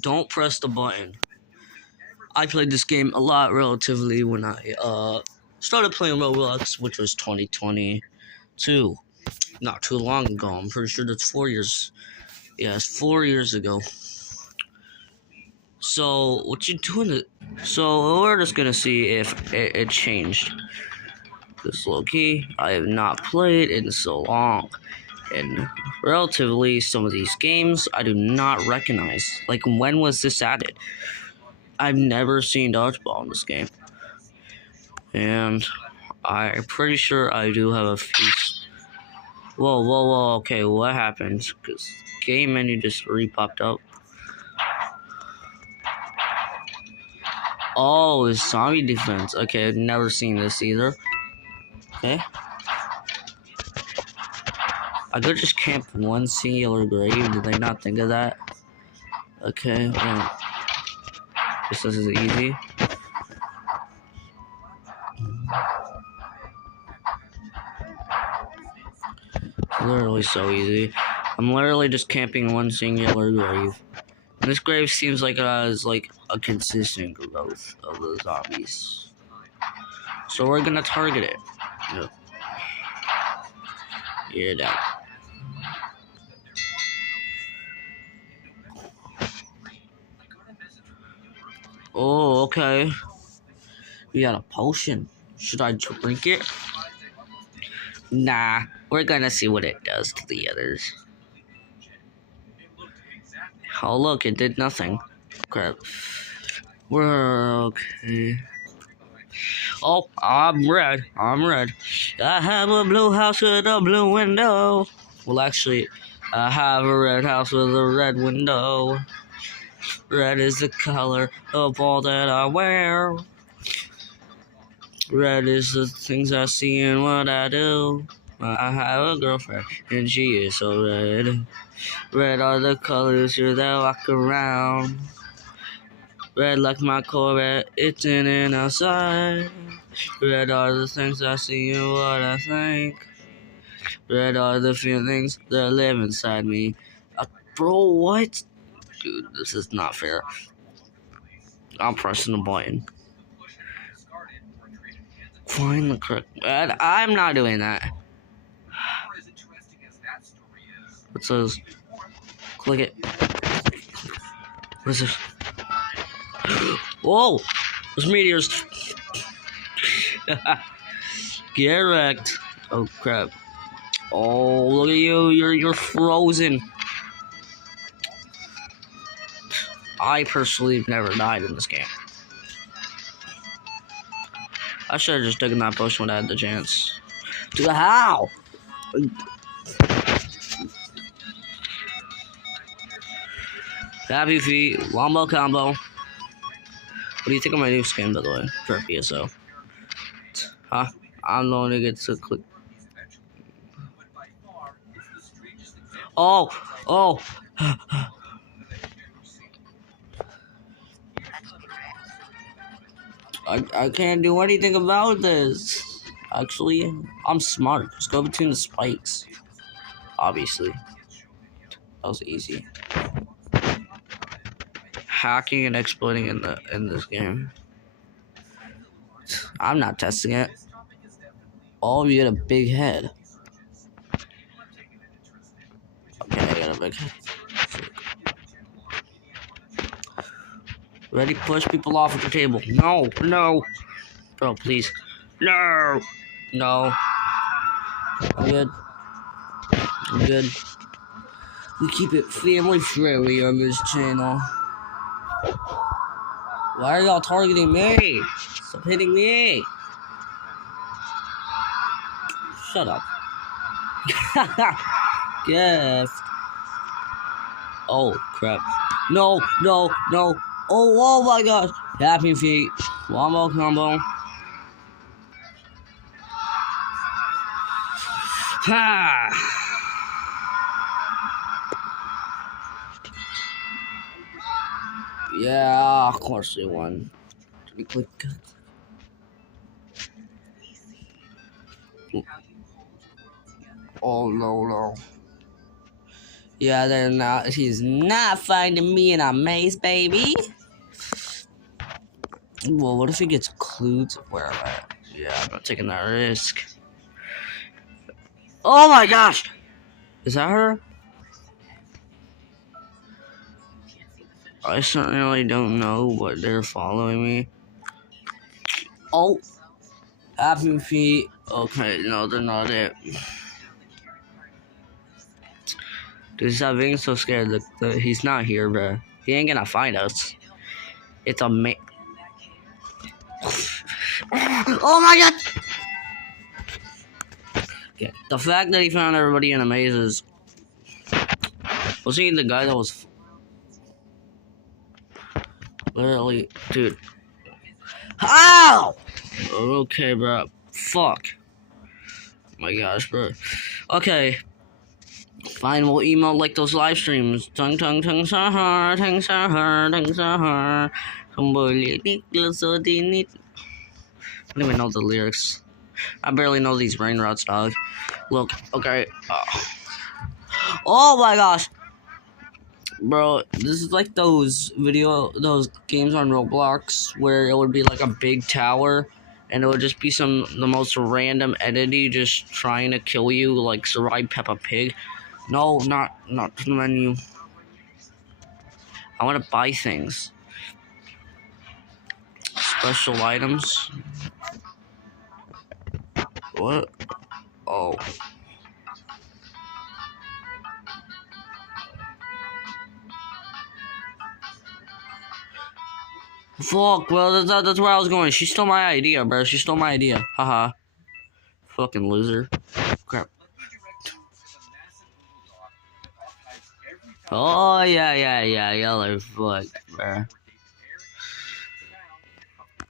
Don't press the button. I played this game a lot relatively when I started playing Roblox, which was 2022. Not too long ago. I'm pretty sure that's 4 years. Yeah, it's 4 years ago. So what you doing? So we're just gonna see if it changed. This low key, I have not played in so long, and relatively some of these games I do not recognize. Like, when was this added? I've never seen dodgeball in this game, and I'm pretty sure I do have a few. Whoa! Okay, what happened? Because game menu just re-popped up. Oh, it's zombie defense. Okay, I've never seen this either. Okay. I could just camp one singular grave. Did they not think of that? Okay, well, this is easy. Literally so easy. I'm literally just camping one singular grave. And this grave seems like it has like a consistent growth of the zombies. So we're gonna target it. Yep. You're down. Oh, okay. We got a potion. Should I drink it? Nah, we're gonna see what it does to the others. Oh, look, it did nothing. Crap. We're okay. Oh, I'm red. I have a blue house with a blue window. Well, actually, I have a red house with a red window. Red is the color of all that I wear. Red is the things I see and what I do. I have a girlfriend, and she is so red. Red are the colors that walk around. Red like my Corvette, it's in and outside. Red are the things I see and what I think. Red are the feelings that live inside me. Bro, what? Dude, this is not fair. I'm pressing the button. Find the correct... I'm not doing that. It says... Click it. What is this? Whoa! There's meteors. Get wrecked. Oh, crap. Oh, look at you. You're frozen. I personally have never died in this game. I should have just taken that potion when I had the chance. Dude, how? Happy Feet, Wombo Combo. What do you think of my new skin, by the way, for PSO? Huh? I'm the one who gets to click. Oh! I can't do anything about this. Actually, I'm smart. Just go between the spikes. Obviously. That was easy. Hacking and exploiting in this game. I'm not testing it. Oh, you got a big head. Okay, I got a big head. Ready? Push people off at the table. No. Bro, please. No. I'm good. We keep it family friendly on this channel. Why are y'all targeting me? Stop hitting me. Shut up. Gift. Oh, crap. No. Oh my gosh. Happy Feet. Wombo Combo. Ha! Yeah, of course they won. Click. Oh no. Yeah, they're not. He's not finding me in a maze, baby. Well, what if he gets clues of where I'm at? Yeah, I'm not taking that risk. Oh my gosh! Is that her? I certainly don't know, but they're following me. Oh! Happy feet. Okay, no, they're not it. Dude, stop being so scared. He's not here, bro. He ain't gonna find us. It's a ma- Oh my god! Okay. The fact that he found everybody in a maze is... Was he the guy that was... Literally... Dude. Ow! Okay, bro. Fuck. Oh my gosh, bro. Okay. Fine, we'll email like those live streams. Tung tung tung sahar, tung sahar, tung sahar. Kembali di I don't even know the lyrics. I barely know these brain routes, dog. Look, okay. Oh my gosh. Bro, this is like those games on Roblox where it would be like a big tower and it would just be the most random entity just trying to kill you, like Sarai Peppa Pig. No, not the menu. I want to buy things. Special items. What? Oh. Fuck, well, that's where I was going. She stole my idea, bro. She stole my idea. Haha. Fucking loser. Crap. Oh, yeah, yellow fuck, bro.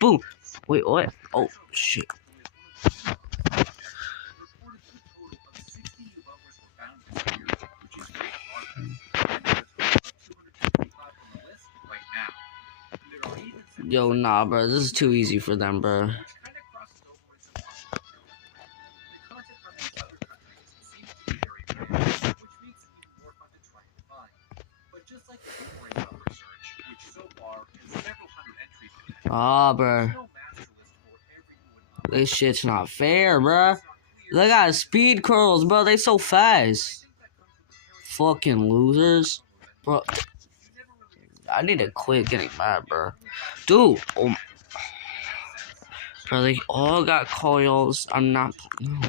Boom. Wait, what? Oh, shit. Yo, nah, bro. This is too easy for them, bro. Ah, bro. This shit's not fair, bro. They got speed curls, bro. They so fast. Fucking losers. Bro. I need to quit getting mad, bro. Dude. Oh. Bro, they all got coils. I'm not... No.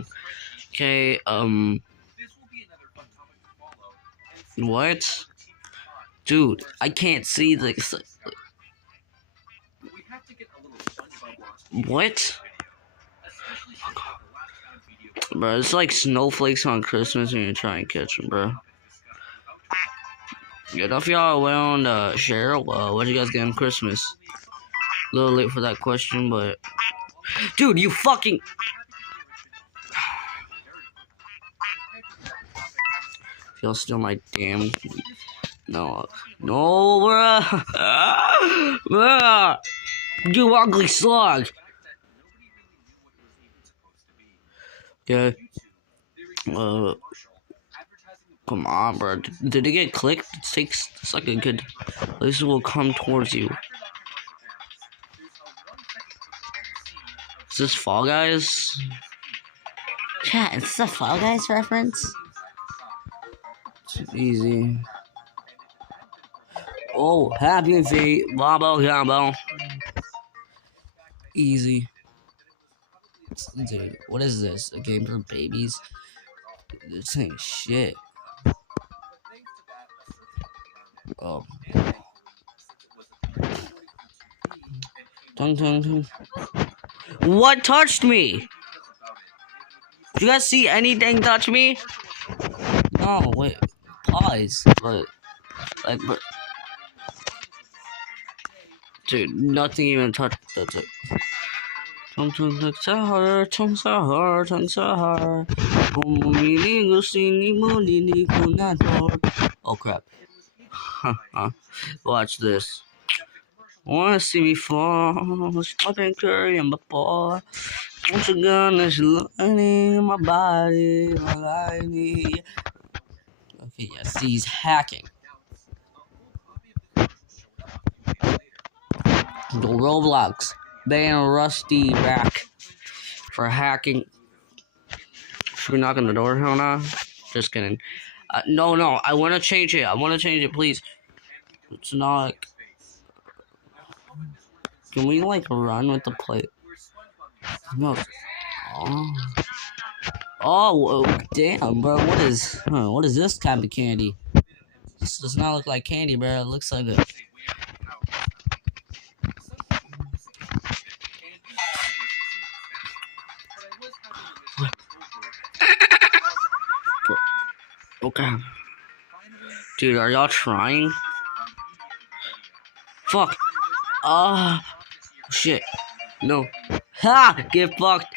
Okay, What? Dude, I can't see the... What? Bro, it's like snowflakes on Christmas when you try and catch them, bro. Yeah, if y'all willing to share, what you guys get on Christmas? A little late for that question, but... Dude, you fucking... Y'all steal my damn... No, bruh. Bruh. You ugly slug. Yeah. Come on, bro. Did it get clicked? It's like a good... This will come towards you. Is this Fall Guys? Chat, is this a Fall Guys reference? It's easy. Oh, happy feet. Wombo combo. Easy. Dude, what is this? A game for babies? This ain't shit. Oh. Tung tung tung. What touched me? Did you guys see anything touch me? No, wait. Pause. But, but. Dude, nothing even touched. That's it. Tung tung tung sahar, tung sahar, tung sahar. Oh crap. Watch this. Wanna see me fall? Stopping currying before. Once a gun is lighting in my body, my lighting. Okay, yes, he's hacking. The Roblox ban Rusty back for hacking. Should we knock on the door? Hell no. Just kidding. No, I want to change it. Please. It's not. Can we like run with the plate? No. Oh, damn, bro. What is this kind of candy? This does not look like candy, bro. It looks like a. Okay. Dude, are y'all trying? Fuck. Shit. No. Ha! Get fucked.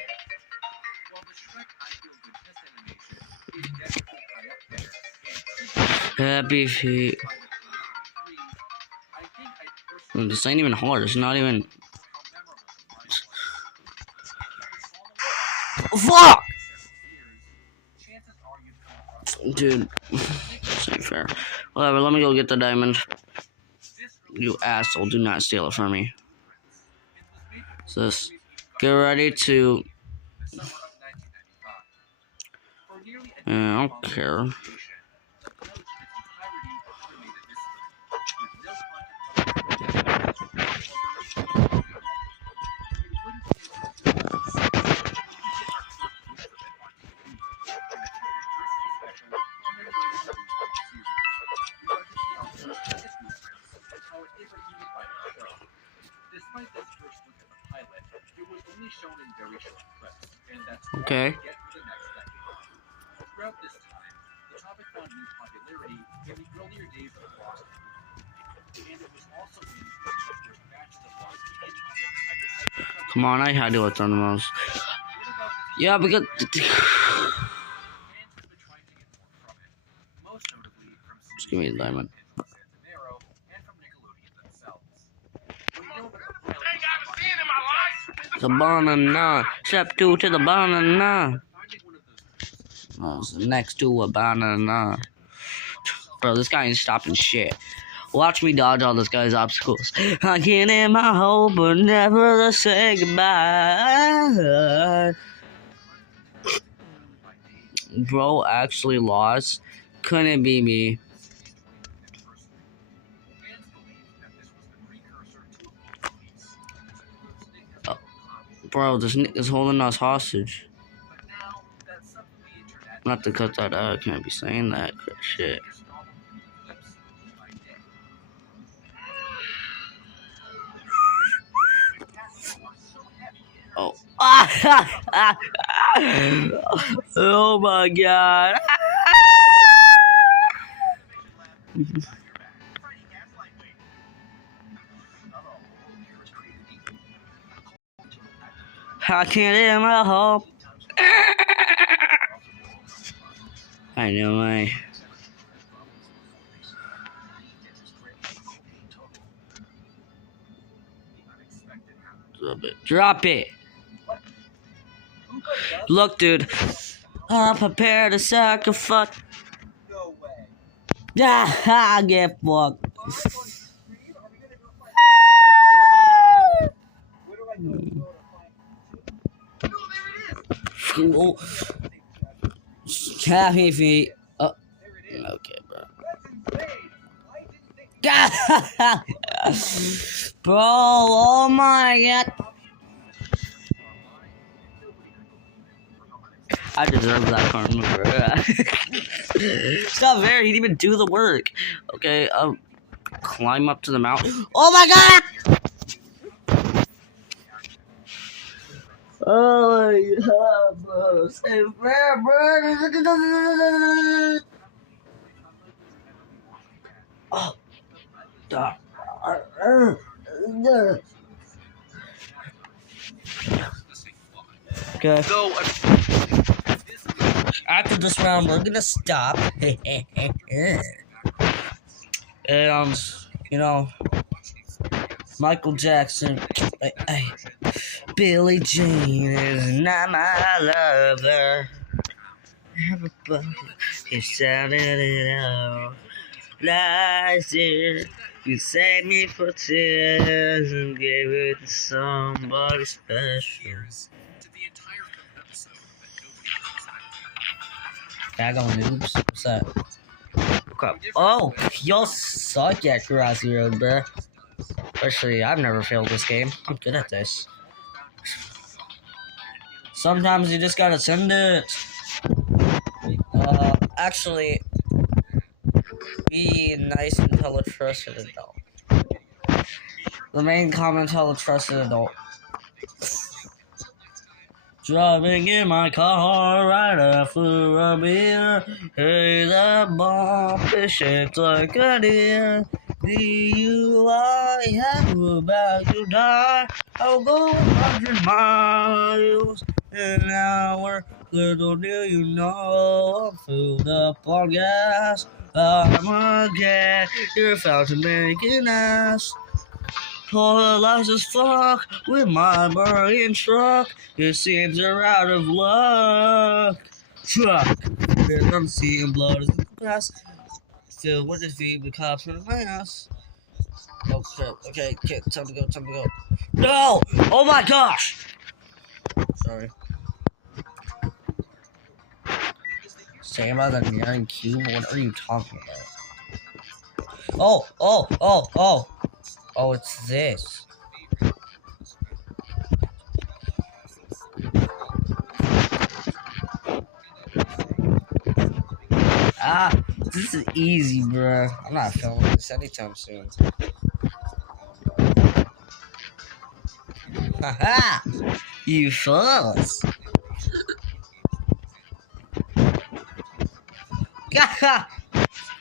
Happy feet. This ain't even hard. It's not even. Fuck! Dude. This ain't fair. Whatever, let me go get the diamond. You asshole, do not steal it from me. So this. Get ready to. I don't care. Okay. Throughout this time, the topic found new popularity in the earlier days of Lost Media. And it was also in the first batches of Lost Media topics. Come on, I had to have done the most. Yeah, because. Just give me a diamond. The banana. Step 2 to the banana. Oh, so next to a banana. Bro, this guy ain't stopping shit. Watch me dodge all this guy's obstacles. I can't end my hope, but never to say goodbye. Bro actually lost. Couldn't be me. Bro, this nigga's holding us hostage. Not to cut that out, I can't be saying that shit. Oh. Oh my god. I can't end my hope. I know I. Drop it. Look, dude. I'm prepared to sacrifice. No way. Ah, get fucked. Happy feet. Oh, okay, bro. Bro, oh my god. I deserve that karma, bro. Stop there, he didn't even do the work. Okay, climb up to the mountain. Oh my god! Oh my god, bro. Stay fair, bro. Oh. Okay. So, after this round, we're gonna stop. And, you know, Michael Jackson, Billie Jean is not my lover. have a bug. You sounded it out. Last year, you saved me for tears and gave it to somebody special. Daggone noobs. What's that? Crap. Oh, y'all suck at Jurassic Road, bruh. Actually, I've never failed this game. I'm good at this. Sometimes you just gotta send it. Actually, be nice and tell a trusted adult. The main comment, tell a trusted adult. Driving in my car right after a beer. Hey, that bump is shaped like a deer. DUI, I'm about to die. I'll go 100 miles an hour. Little do you know, I'm filled up on gas. I'm a gas, you're found to make an ass. Polarized as fuck with my burning truck. It seems you're out of luck. Truck. I'm seeing blood as the glass. Still with the feet with cops in the ass. Okay, time to go. No! Oh my gosh! Sorry. Say about the nearing cube? What are you talking about? Oh, it's this. This is easy, bruh. I'm not filming this anytime soon. Haha! You fools!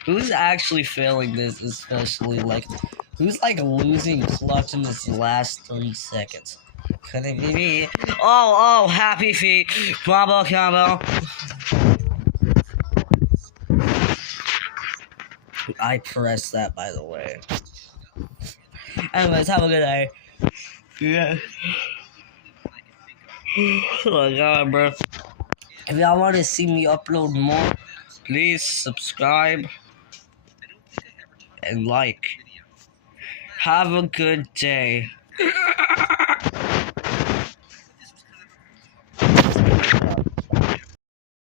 Who's actually failing this, especially, who's, losing clutch in this last 3 seconds? Could it be me? Oh, happy feet! Combo. I pressed that, by the way. Anyways, have a good day. Yeah. Oh my god, bro. If y'all want to see me upload more, please subscribe and like. Have a good day.